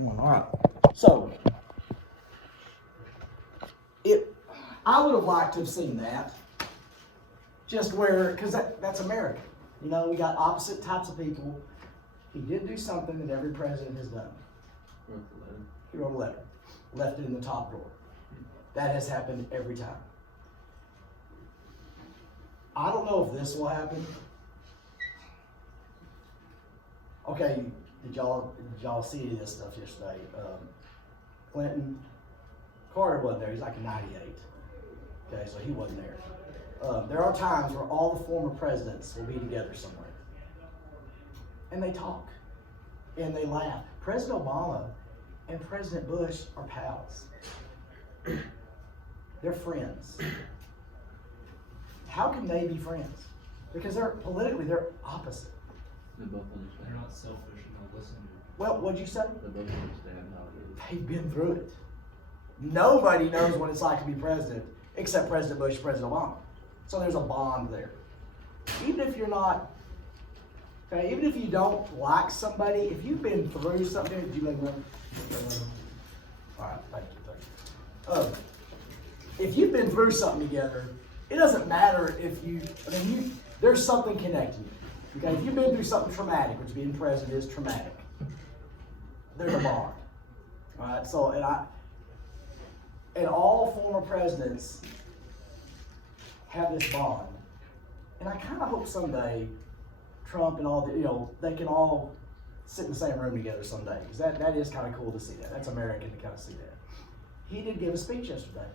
All right. So, I would have liked to have seen that. Just where, because that's America. You know, we got opposite types of people. He did do something that every president has done. He wrote a letter, left it in the top drawer. That has happened every time. I don't know if this will happen. Okay, did y'all see any of this stuff yesterday? Carter wasn't there. He's like a 98. Okay, so he wasn't there. There are times where all the former presidents will be together somewhere. And they talk. And they laugh. President Obama and President Bush are pals. They're friends. How can they be friends? Because they're opposite. They both understand. They're not selfish and they'll listen. Well, what'd you say? They both understand how it is. They've been through it. Nobody knows what it's like to be president except President Bush and President Obama. So there's a bond there. Even if you're not, okay, even if you don't like somebody, if you've been through something, did you let me know? All right, thank you. If you've been through something together, it doesn't matter if there's something connecting you. Okay, if you've been through something traumatic, which being president is traumatic, there's a bond. All right, so, and all former presidents have this bond. And I kind of hope someday Trump and all they can all sit in the same room together someday. Because that is kind of cool to see that. That's American to kind of see that. He did give a speech yesterday.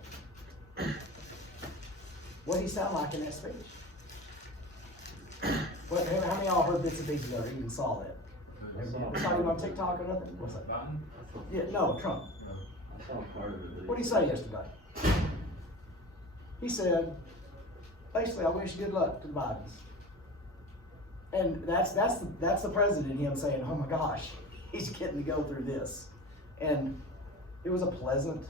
What did he sound like in that speech? How many of y'all heard bits and pieces of it, even saw that? Everybody saw him on TikTok or nothing? What's that? Yeah, no, Trump. I saw part of it. What did he say yesterday? He said, basically, I wish good luck to the Bidens. And that's the president in him saying, oh my gosh, he's getting to go through this. And it was a pleasant,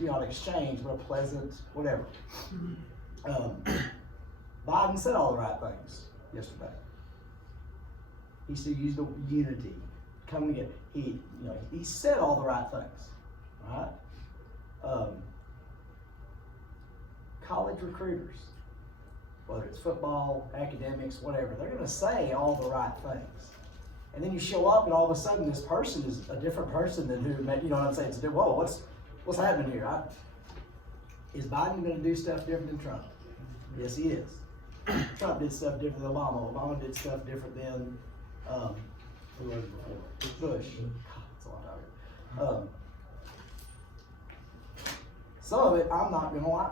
not exchange, but a pleasant whatever. Biden said all the right things yesterday. He still used the unity, coming together. He said all the right things. All right? College recruiters, whether it's football, academics, whatever, they're going to say all the right things. And then you show up and all of a sudden this person is a different person than who, you know what I'm saying? It's whoa, what's happening here? Is Biden going to do stuff different than Trump? Yes, he is. Trump did stuff different than Obama. Obama did stuff different than, who was it before? Bush. God, that's a lot of it. Some of it I'm not going to like.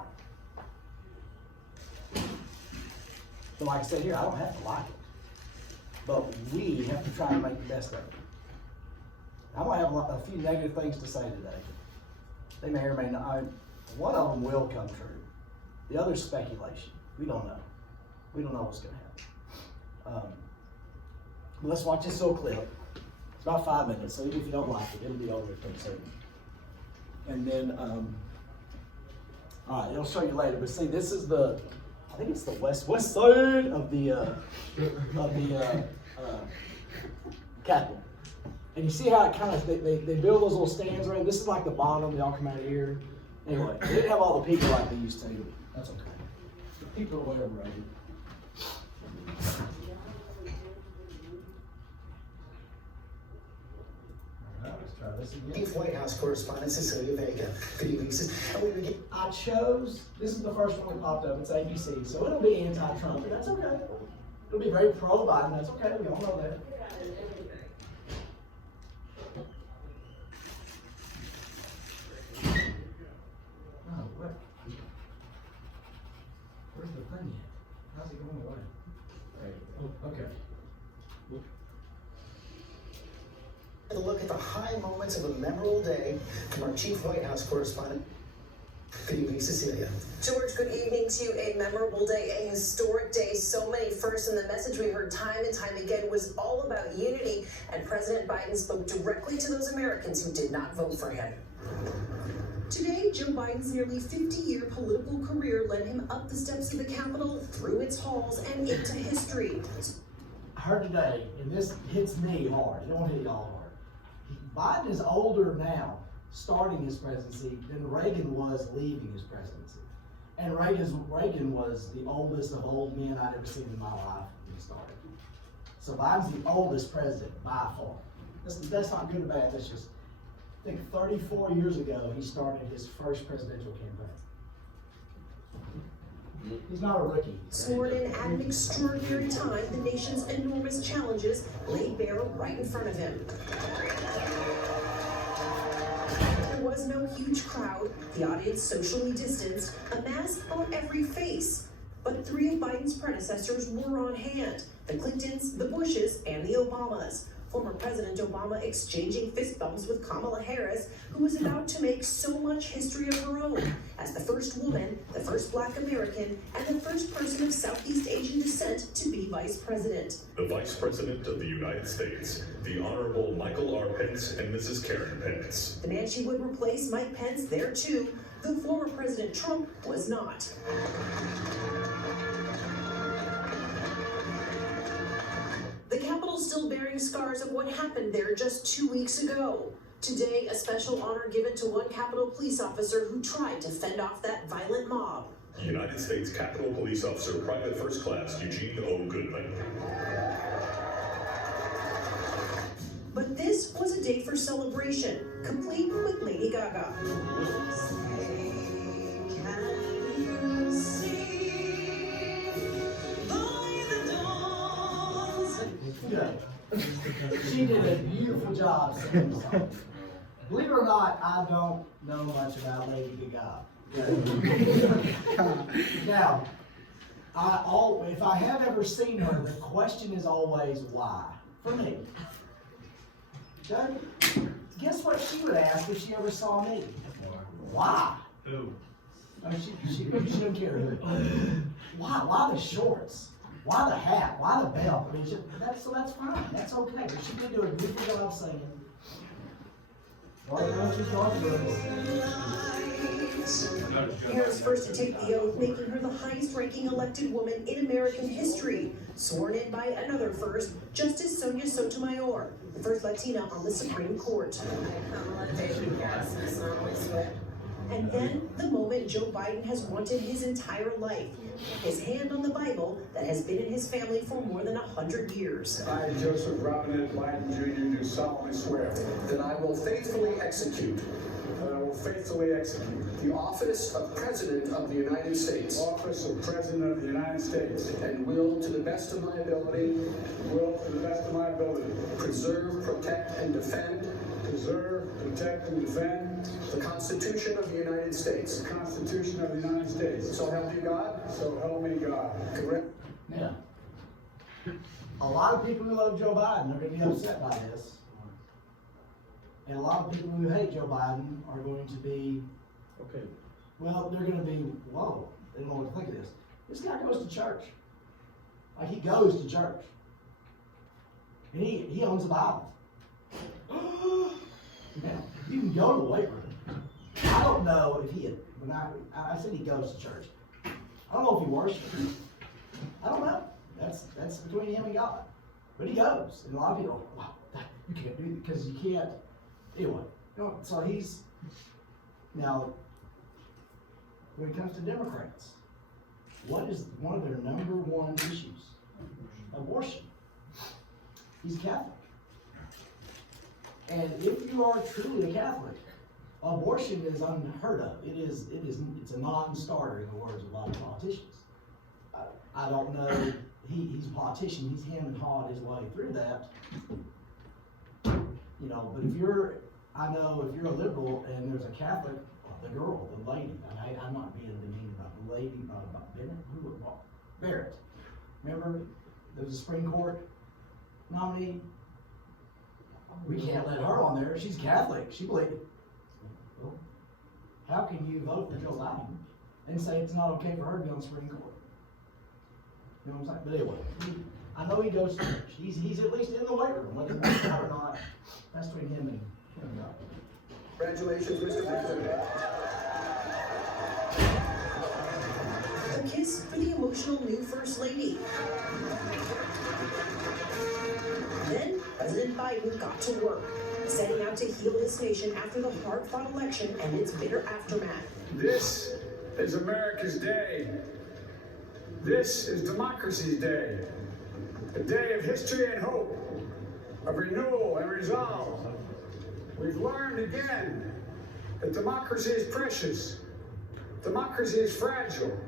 But like I said here, I don't have to like it. But we have to try and make the best of it. I'm going to have a few negative things to say today. They may or may not. One of them will come true. The other is speculation. We don't know. We don't know what's going to happen. But let's watch this little clip. It's about 5 minutes, so even if you don't like it, it'll be over pretty soon. And then, all right, it'll show you later. But see, this is I think it's the west side of the Capitol. And you see how it kind of, they build those little stands around. This is like the bottom, they all come out of here. Anyway, they didn't have all the people like they used to. That's okay. The people are way overrated. Let's try this again. Chief White House correspondent Cecilia Vega. Good evening. I chose, this is the first one that popped up, it's ABC, so it'll be anti-Trump, but that's okay. It'll be very pro-Biden, that's okay, we all know that. Oh, what? Where's the thing at? How's it going away? Okay. A look at the high moments of a memorable day from our Chief White House correspondent. Good evening, Cecilia. George, good evening to you. A memorable day, a historic day, so many firsts, and the message we heard time and time again was all about unity, and President Biden spoke directly to those Americans who did not vote for him. Today, Joe Biden's nearly 50-year political career led him up the steps of the Capitol, through its halls, and into history. I heard today, and this hits me hard, it don't hit y'all hard. Biden is older now, starting his presidency, than Reagan was leaving his presidency. And Reagan was the oldest of old men I'd ever seen in my life when he started. So Biden's the oldest president by far. That's not good or bad, that's just, I think 34 years ago, he started his first presidential campaign. He's not a rookie. Sworn in at an extraordinary time, the nation's enormous challenges laid bare right in front of him. There was no huge crowd, the audience socially distanced, a mask on every face. But three of Biden's predecessors were on hand: the Clintons, the Bushes, and the Obamas. Former President Obama exchanging fist bumps with Kamala Harris, who was about to make so much history of her own as the first woman, the first Black American, and the first person of Southeast Asian descent to be vice president. The Vice President of the United States, the Honorable Michael R. Pence and Mrs. Karen Pence. The man she would replace, Mike Pence, there too, though former President Trump was not. The Capitol's still bearing scars of what happened there just 2 weeks ago. Today, a special honor given to one Capitol police officer who tried to fend off that violent mob. United States Capitol Police Officer Private First Class Eugene O. Goodman. But this was a day for celebration, complete with Lady Gaga. Good. She did a beautiful job singing the song. Believe it or not, I don't know much about Lady Gaga. Now, if I have ever seen her, the question is always why, for me. Okay? Guess what she would ask if she ever saw me? Why? Who? No, she doesn't care who. Why? Why the shorts? Why the hat? Why the belt? I mean, that's fine. That's okay. But she did do a beautiful job singing. Harris first to take the oath, making her the highest-ranking elected woman in American history. Sworn in by another first, Justice Sonia Sotomayor, the first Latina on the Supreme Court. And then, the moment Joe Biden has wanted his entire life. His hand on the Bible that has been in his family for more than 100 years. I, Joseph Robinette Biden Jr., do solemnly swear That I will faithfully execute that I will faithfully execute the office of President of the United the States office of President of the United States, and will, to the best of my ability, will, to the best of my ability, preserve, protect, and defend preserve, protect, and defend the Constitution of the United States. the Constitution of the United States. So help me God. So help me God. Correct. Yeah. A lot of people who love Joe Biden are going to be upset by this. And a lot of people who hate Joe Biden are going to be, Okay. well, they're going to be, whoa, they don't know what to think of this. This guy goes to church. Like, he goes to church. And he owns a Bible. Now, you can go to the weight room. I don't know if he had, when I said he goes to church. I don't know if he worships. I don't know. That's between him and God. But he goes. And a lot of people are, wow, you can't do it because you can't. Anyway, so he's, now, when it comes to Democrats, what is one of their number one issues? Abortion. He's Catholic. And if you are truly a Catholic, abortion is unheard of. It's a non-starter in the words of a lot of politicians. I don't know, he's a politician, he's hemmed and hawed his way through that. You know, but if you're a liberal and there's a Catholic, the girl, the lady, I'm not being demeaning about the lady, about Bennett, Barrett. Remember, there was a Supreme Court nominee. We can't let her on there. She's Catholic. She believed it. Well, how can you vote for Joe Biden and say it's not okay for her to be on the Supreme Court? You know what I'm saying? But anyway, I know he goes to church. He's at least in the weight room, whether he wants to or not. That's between him and God. Congratulations, Mr. President. A kiss for the emotional new First Lady. Then President Biden got to work. setting out to heal this nation after the hard-fought election and its bitter aftermath. This is America's day. This is democracy's day. A day of history and hope, of renewal and resolve. We've learned again that democracy is precious. Democracy is fragile.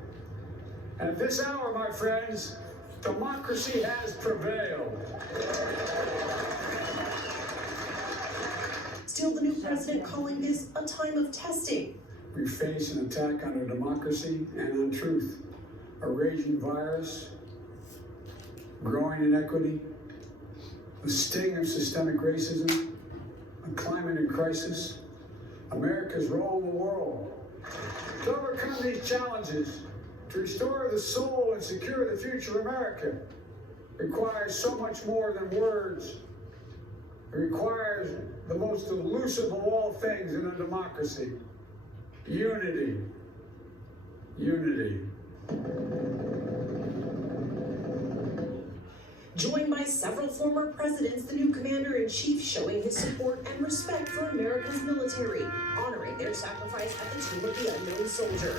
And at this hour, my friends, democracy has prevailed. Still, the new president calling this a time of testing. We face an attack on our democracy and on truth. A raging virus, growing inequity, the sting of systemic racism, a climate in crisis, America's role in the world. To overcome these challenges, to restore the soul and secure the future of America, requires so much more than words. It requires the most elusive of all things in a democracy: unity. Unity. Joined by several former presidents, the new commander-in-chief showing his support and respect for America's military, honoring their sacrifice at the tomb of the unknown soldier.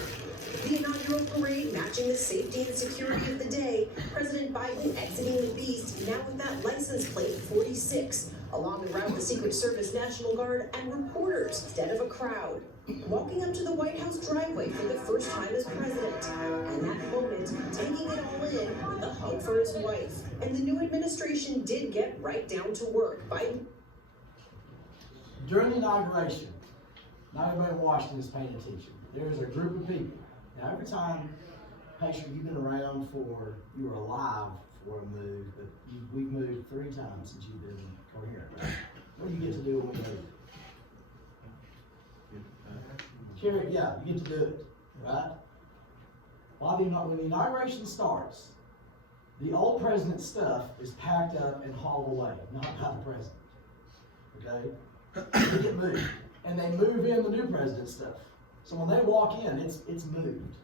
The inaugural parade matching the safety and security of the day, President Biden exiting the Beast, now with that license plate 46. Along the route, the Secret Service, National Guard, and reporters instead of a crowd. Walking up to the White House driveway for the first time as president. And that moment, taking it all in with a hug for his wife. And the new administration did get right down to work. Biden. During the inauguration, not everybody in Washington is paying attention. There's a group of people. Now, every time, Patrick, you've been around you were alive for a move, but we've moved 3 times since you've been coherent, right? What do you get to do when we move? Yeah, you get to do it, right? When the inauguration starts, the old president's stuff is packed up and hauled away, not by the president, okay? They get moved, and they move in the new president's stuff. So when they walk in, it's moved.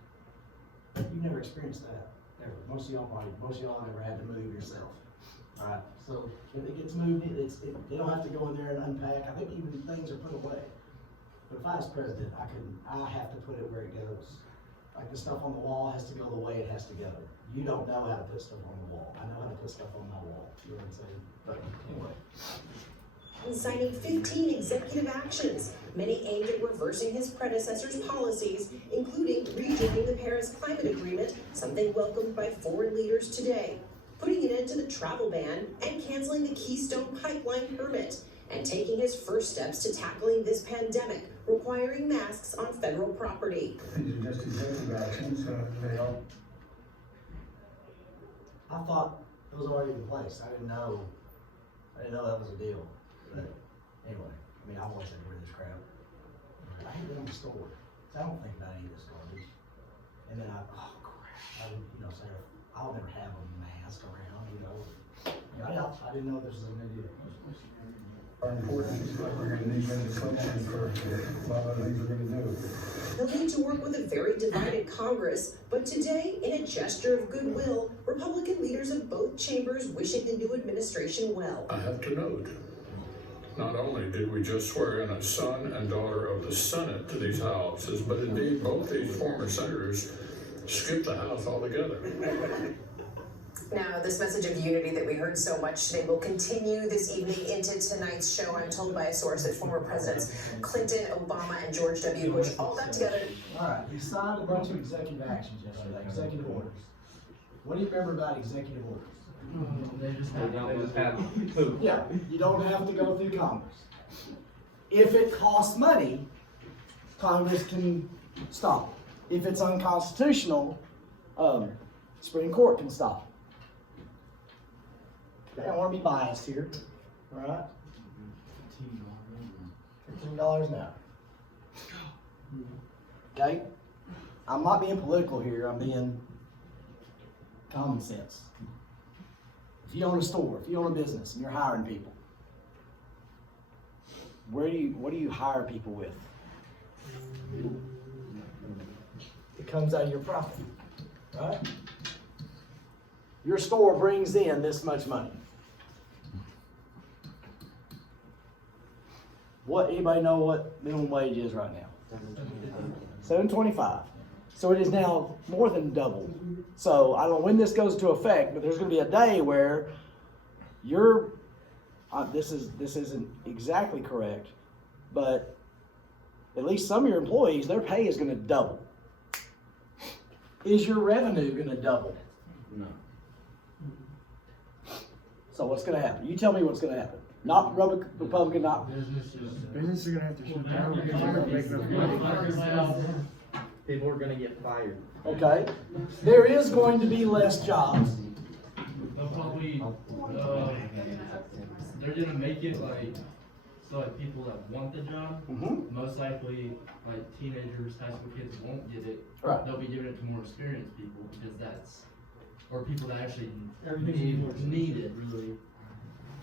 You've never experienced that, ever. Most of y'all never had to move yourself. All right, so if it gets moved, they don't have to go in there and unpack. I think even things are put away. But if I was president, I have to put it where it goes. Like the stuff on the wall has to go the way it has to go. You don't know how to put stuff on the wall. I know how to put stuff on my wall. You know what I'm saying? But anyway. And signing 15 executive actions, many aimed at reversing his predecessor's policies, including rejoining the Paris Climate Agreement, something welcomed by foreign leaders today, putting an end to the travel ban and canceling the Keystone Pipeline permit, and taking his first steps to tackling this pandemic, requiring masks on federal property. These are just executive actions, they all. I thought it was already in place. I didn't know that was a deal. But anyway, I mean, I always had to wear this crap. I hate going to the store. So I don't think about any of this garbage. And then oh crap, Sarah, I'll never have a mask around, I didn't know this was a new deal. Are important, but we're gonna need legislation for a lot of things we're gonna do. He'll need to work with a very divided Congress, but today, in a gesture of goodwill, Republican leaders of both chambers wishing the new administration well. I have to note, not only did we just swear in a son and daughter of the Senate to these houses, but indeed both these former senators skipped the House altogether. Now, this message of unity that we heard so much today will continue this evening into tonight's show. I'm told by a source that former presidents Clinton, Obama, and George W. Bush all got together. All right, he signed a bunch of executive actions yesterday, executive orders. What do you remember about executive orders? They just have. Yeah, you don't have to go through Congress. If it costs money, Congress can stop it. If it's unconstitutional, Supreme Court can stop it. I don't want to be biased here, all right? $15 an hour. Okay? I'm not being political here, I'm being common sense. If you own a store, if you own a business and you're hiring people, what do you hire people with? It comes out of your profit, right? Your store brings in this much money. Anybody know what minimum wage is right now? $7.25. So it is now more than double. So I don't know when this goes into effect, but there's going to be a day where this isn't exactly correct, but at least some of your employees, their pay is going to double. Is your revenue going to double? No. So what's going to happen? You tell me what's going to happen. Not Republican, not. Businesses are gonna have to shut down because they're not making enough money. People are gonna get fired. Okay. There is going to be less jobs. They'll probably, they're gonna make it like, so like people that want the job, most likely like teenagers, high school kids won't get it. Right. They'll be giving it to more experienced people because or people that actually Everything's need it really.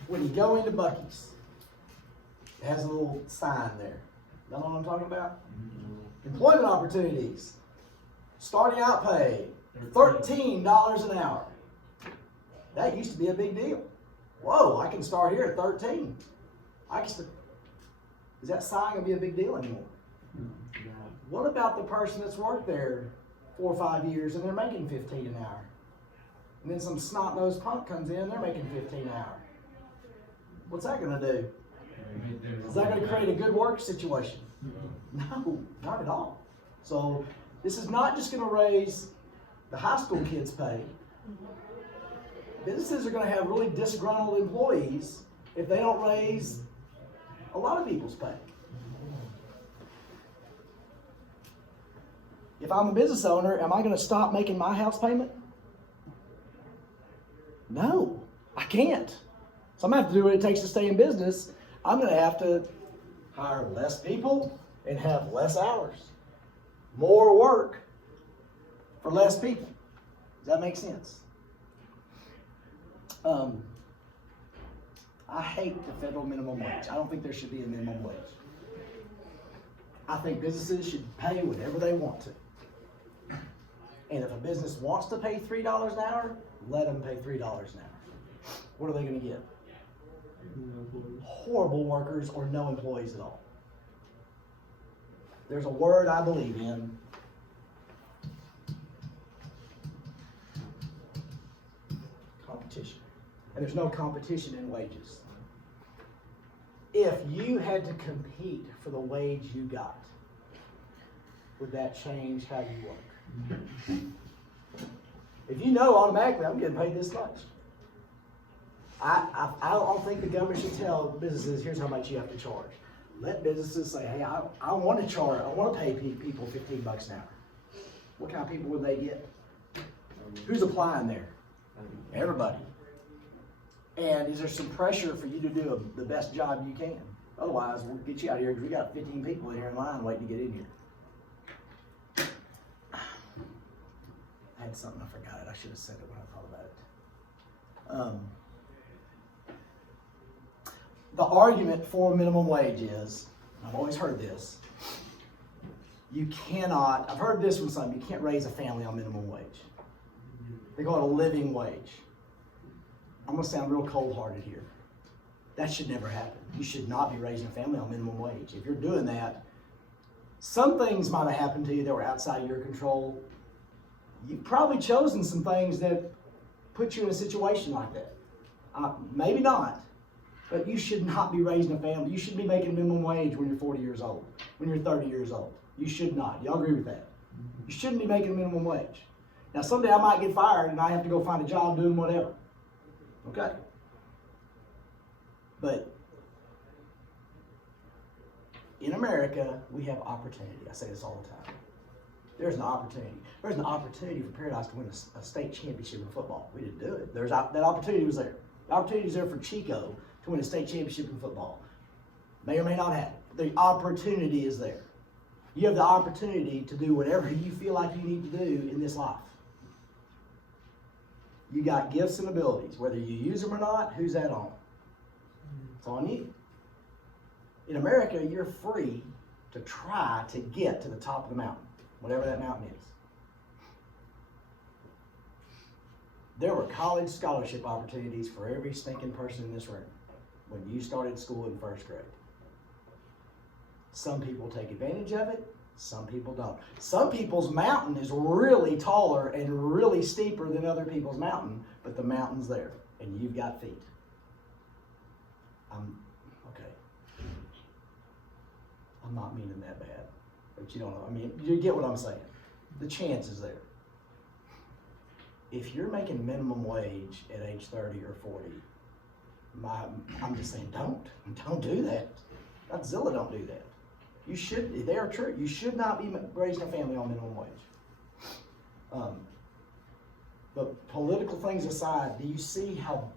When you go into Buc-ee's, it has a little sign there. You know what I'm talking about? Employment opportunities. Starting out pay, $13 an hour. That used to be a big deal. Whoa, I can start here at 13. Is that sign gonna be a big deal anymore? What about the person that's worked there 4 or 5 years and they're making 15 an hour? And then some snot-nosed punk comes in, they're making 15 an hour. What's that gonna do? Is that gonna create a good work situation? No, not at all. So this is not just gonna raise the high school kids' pay. Businesses are gonna have really disgruntled employees if they don't raise a lot of people's pay. If I'm a business owner, am I gonna stop making my house payment? No, I can't. So I'm gonna have to do what it takes to stay in business. I'm gonna have to hire less people and have less hours. More work for less people. Does that make sense? I hate the federal minimum wage. I don't think there should be a minimum wage. I think businesses should pay whatever they want to. And if a business wants to pay $3 an hour, let them pay $3 an hour. What are they gonna get? Horrible workers or no employees at all. There's a word I believe in. Competition. And there's no competition in wages. If you had to compete for the wage you got, would that change how you work? If you know automatically I'm getting paid this much, I don't think the government should tell businesses, here's how much you have to charge. Let businesses say, hey, I want to pay people $15 an hour. What kind of people would they get? Who's applying there? Everybody. And is there some pressure for you to do the best job you can? Otherwise, we'll get you out of here because we got 15 people in here in line waiting to get in here. I had something, I forgot it. I should have said it when I thought about it. The argument for minimum wage is, I've always heard this, you cannot, I've heard this from some, you can't raise a family on minimum wage. They call it a living wage. I'm gonna sound real cold-hearted here. That should never happen. You should not be raising a family on minimum wage. If you're doing that, some things might have happened to you that were outside your control. You've probably chosen some things that put you in a situation like that. Maybe not, but you should not be raising a family. You should be making minimum wage when you're 40 years old, when you're 30 years old. You should not. Y'all agree with that? You shouldn't be making minimum wage. Now, someday I might get fired and I have to go find a job doing whatever. Okay? But in America, we have opportunity. I say this all the time. There's an opportunity. There's an opportunity for Paradise to win a state championship in football. We didn't do it. That opportunity was there. The opportunity was there for Chico to win a state championship in football. May or may not have it. The opportunity is there. You have the opportunity to do whatever you feel like you need to do in this life. You got gifts and abilities. Whether you use them or not, who's that on? It's on you. In America, you're free to try to get to the top of the mountain, whatever that mountain is. There were college scholarship opportunities for every stinking person in this room when you started school in first grade. Some people take advantage of it, some people don't. Some people's mountain is really taller and really steeper than other people's mountain, but the mountain's there, and you've got feet. Okay. I'm not meaning that bad, but you don't know. I mean, you get what I'm saying. The chance is there. If you're making minimum wage at age 30 or 40, I'm just saying, don't do that. Godzilla don't do that. You should, they are true. You should not be raising a family on minimum wage. But political things aside, do you see how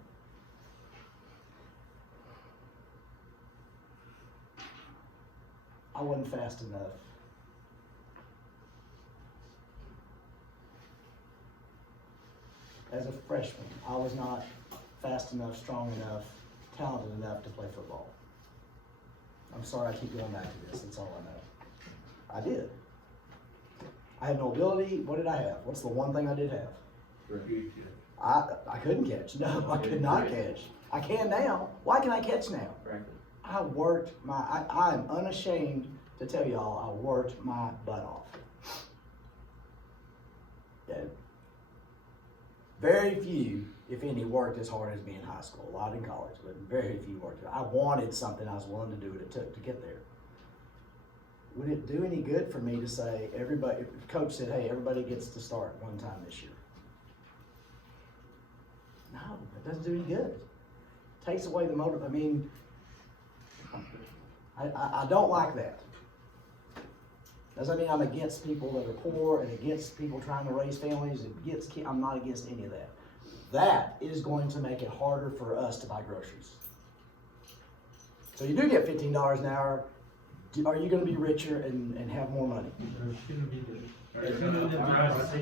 I wasn't fast enough? As a freshman, I was not fast enough, strong enough, talented enough to play football. I'm sorry I keep going back to this, that's all I know. I did. I had no ability. What did I have? What's the one thing I did have? I couldn't catch. No, I could not catch. I can now. Why can I catch now? I worked I'm unashamed to tell y'all, I worked my butt off. Yeah. Very few, if any, worked as hard as me in high school. A lot in college, but very few worked. I wanted something, I was willing to do what it took to get there. Would it do any good for me to say, everybody, if the coach said, hey, everybody gets to start one time this year? No, it doesn't do any good. It takes away the motive. I mean, I don't like that. Doesn't mean I'm against people that are poor and against people trying to raise families. I'm not against any of that. That is going to make it harder for us to buy groceries. So you do get $15 an hour. Are you going to be richer and have more money?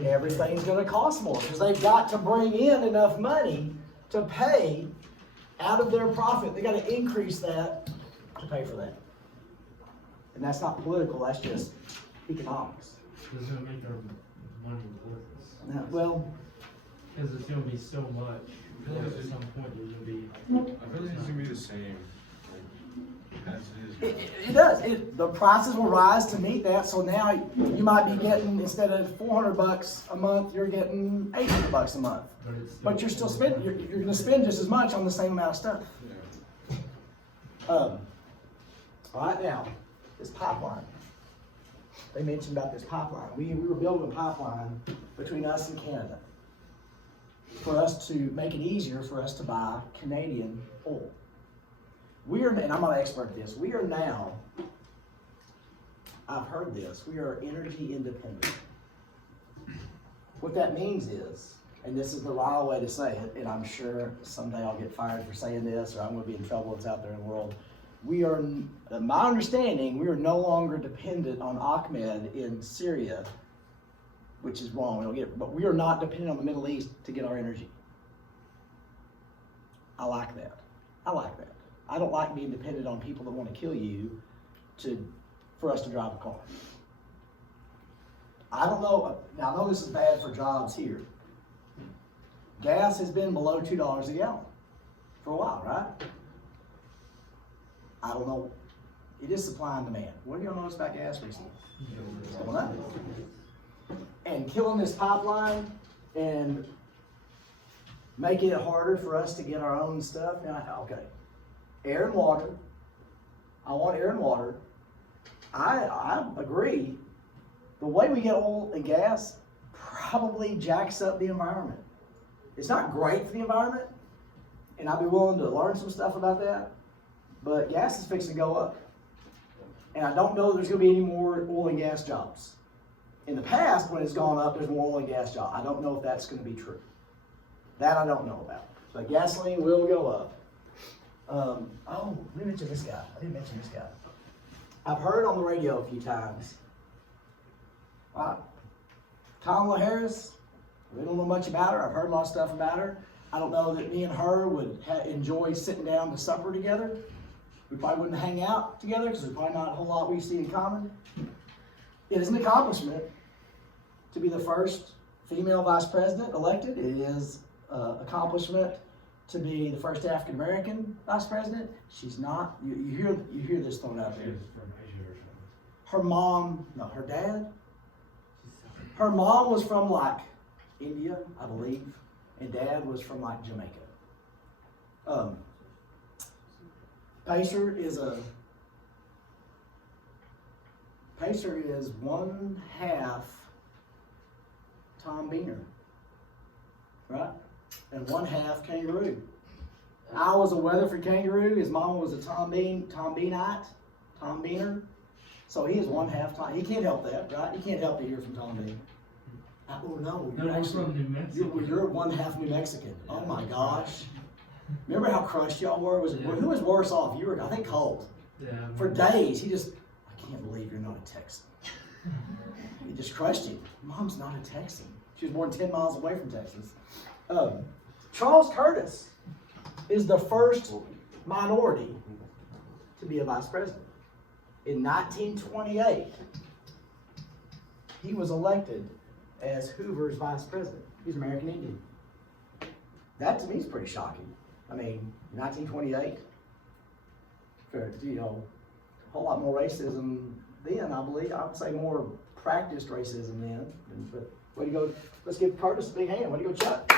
Everything's going to cost more because they've got to bring in enough money to pay out of their profit. They got to increase that to pay for that. And that's not political, that's just economics. It's gonna make our money worthless. Well, Because it's gonna be so much, at some point you're gonna be. I feel like it's gonna be the same, like, as it is. it does. The prices will rise to meet that, so now you might be getting, instead of $400 a month, you're getting $800 a month. But you're still spending, you're gonna spend just as much on the same amount of stuff. Yeah. Right now, this pipeline. They mentioned about this pipeline. We were building a pipeline between us and Canada for us to make it easier for us to buy Canadian oil. And I'm not an expert at this, we are now, I've heard this, we are energy independent. What that means is, and this is the right way to say it, and I'm sure someday I'll get fired for saying this, or I'm gonna be in trouble that's out there in the world. We are, my understanding, we are no longer dependent on Ahmed in Syria, which is wrong, we don't get it, but we are not dependent on the Middle East to get our energy. I like that. I like that. I don't like being dependent on people that want to kill you for us to drive a car. I don't know, now I know this is bad for jobs here. Gas has been below $2 a gallon for a while, right? I don't know. It is supply and demand. What do y'all notice about gas recently? It's going up. And killing this pipeline and making it harder for us to get our own stuff. Now, okay. Air and water. I want air and water. I agree. The way we get oil and gas probably jacks up the environment. It's not great for the environment, and I'd be willing to learn some stuff about that. But gas is fixing to go up. And I don't know there's going to be any more oil and gas jobs. In the past, when it's gone up, there's more oil and gas jobs. I don't know if that's going to be true. That I don't know about. But gasoline will go up. Let me mention this guy. I didn't mention this guy. I've heard on the radio a few times. Kamala Harris, we don't know much about her. I've heard a lot of stuff about her. I don't know that me and her would enjoy sitting down to supper together. We probably wouldn't hang out together because there's probably not a whole lot we see in common. It is an accomplishment to be the first female vice president elected. It is an accomplishment to be the first African American vice president. She's not. You hear this thrown out there. her mom, no, her dad. Her mom was from like India, I believe, and dad was from like Jamaica. Pacer is one half Tom Beaner, right? And one half kangaroo. I was a Weatherford kangaroo. His mama was a Tom Beaner. So he is one half Tom. He can't help that, right? He can't help that you're from Tom Bean. Oh no, No, I'm from New Mexico. You're one half New Mexican. Oh my gosh. Remember how crushed y'all were? Who was worse off? You were, I think, Colt. Yeah. For days, I can't believe you're not a Texan. He just crushed you. Mom's not a Texan. She was born 10 miles away from Texas. Charles Curtis is the first minority to be a vice president. In 1928, he was elected as Hoover's vice president. He's an American Indian. That to me is pretty shocking. I mean, 1928, a whole lot more racism then, I believe. I would say more practiced racism then. But way to go. Let's give Curtis a big hand. Way to go, Chuck.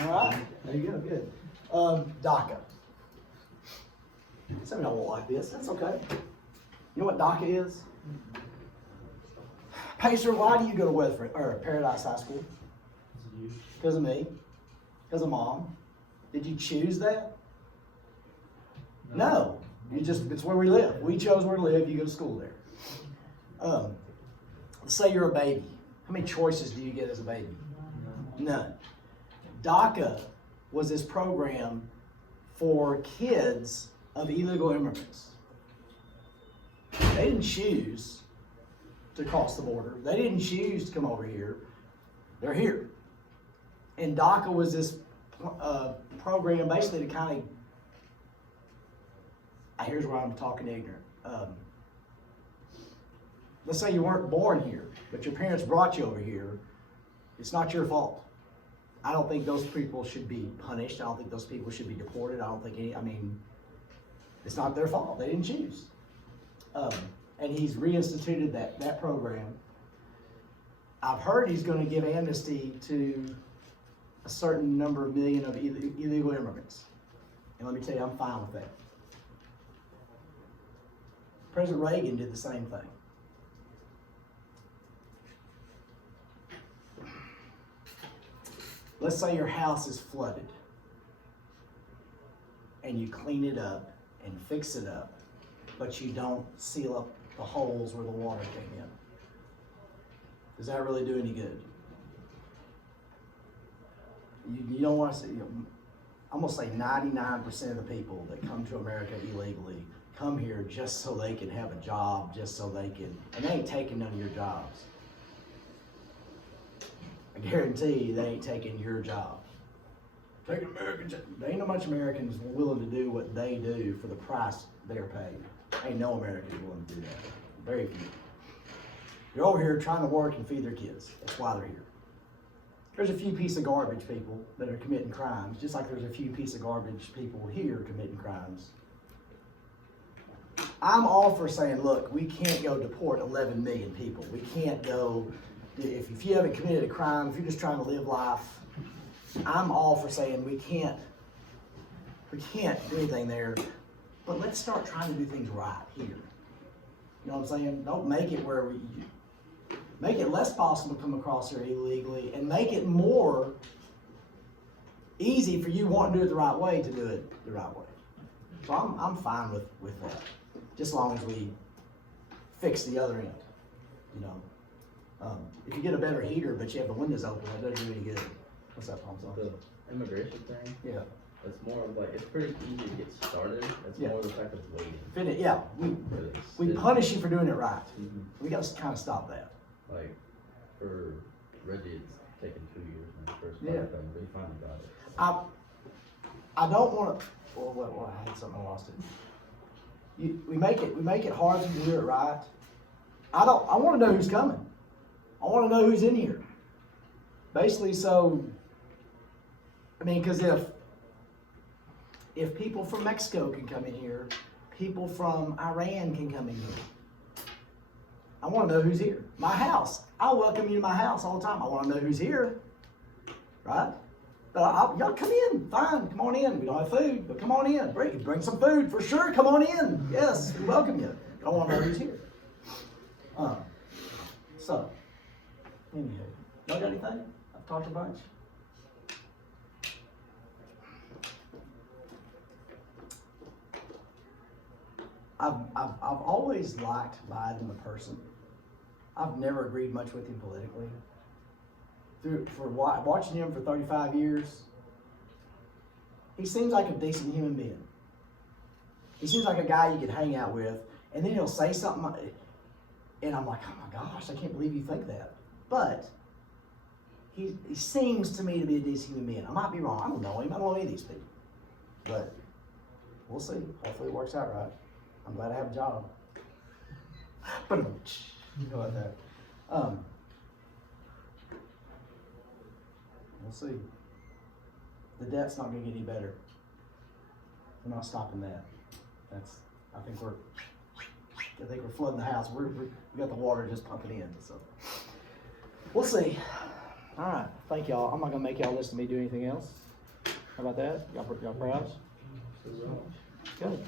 All right. There you go. Good. DACA. Some of y'all won't like this. That's okay. You know what DACA is? Pacer, why do you go to Weatherford or Paradise High School? Because of me. Because of Mom. Did you choose that? No. It's where we live. We chose where to live. You go to school there. Let's say you're a baby. How many choices do you get as a baby? None. DACA was this program for kids of illegal immigrants. They didn't choose to cross the border. They didn't choose to come over here. They're here. And DACA was this program basically to kind of, here's where I'm talking ignorant. Let's say you weren't born here, but your parents brought you over here. It's not your fault. I don't think those people should be punished. I don't think those people should be deported. I don't think it's not their fault. They didn't choose. And he's reinstituted that program. I've heard he's going to give amnesty to a certain number of million of illegal immigrants. And let me tell you, I'm fine with that. President Reagan did the same thing. Let's say your house is flooded and you clean it up and fix it up, but you don't seal up the holes where the water came in. Does that really do any good? You don't want to say, I'm going to say 99% of the people that come to America illegally come here just so they can have a job, and they ain't taking none of your jobs. I guarantee you they ain't taking your job. Taking Americans, there ain't no much Americans willing to do what they do for the price they're paid. Ain't no Americans willing to do that. Very few. They're over here trying to work and feed their kids. That's why they're here. There's a few piece of garbage people that are committing crimes, just like there's a few piece of garbage people here committing crimes. I'm all for saying, look, we can't go deport 11 million people. We can't go, if you haven't committed a crime, if you're just trying to live life, I'm all for saying we can't do anything there, but let's start trying to do things right here. You know what I'm saying? Don't make it make it less possible to come across here illegally, and make it more easy for you wanting to do it the right way to do it the right way. So I'm fine with that, just as long as we fix the other end. You know, if you get a better heater but you have the windows open, that doesn't do any good. What's that, Palm Sauce? The immigration thing? Yeah. It's more of like, it's pretty easy to get started. It's more the fact of waiting. We punish you for doing it right. Mm-hmm. We got to kind of stop that. Like, for Reggie, it's taken 2 years when he first Yeah. started, but he finally got it. I don't want to. Well, I had something, I lost it. We make it hard to do it right. I want to know who's coming. I want to know who's in here. Basically, because if people from Mexico can come in here, people from Iran can come in here. I want to know who's here. My house. I welcome you to my house all the time. I want to know who's here, right? But y'all come in, fine, come on in. We don't have food, but come on in. Bring some food for sure. Come on in. Yes, we welcome you. I want to know who's here. So, anywho, y'all got anything? I've talked a bunch. I've always liked Biden the person. I've never agreed much with him politically. For watching him for 35 years, he seems like a decent human being. He seems like a guy you could hang out with, and then he'll say something, and I'm like, oh my gosh, I can't believe you think that. But he seems to me to be a decent human being. I might be wrong. I don't know him. I don't know any of these people. But we'll see. Hopefully it works out right. I'm glad I have a job. But you know about that. We'll see. The debt's not going to get any better. We're not stopping that. I think we're flooding the house. We got the water just pumping in. So we'll see. All right. Thank y'all. I'm not going to make y'all listen to me do anything else. How about that? Y'all proud? Good.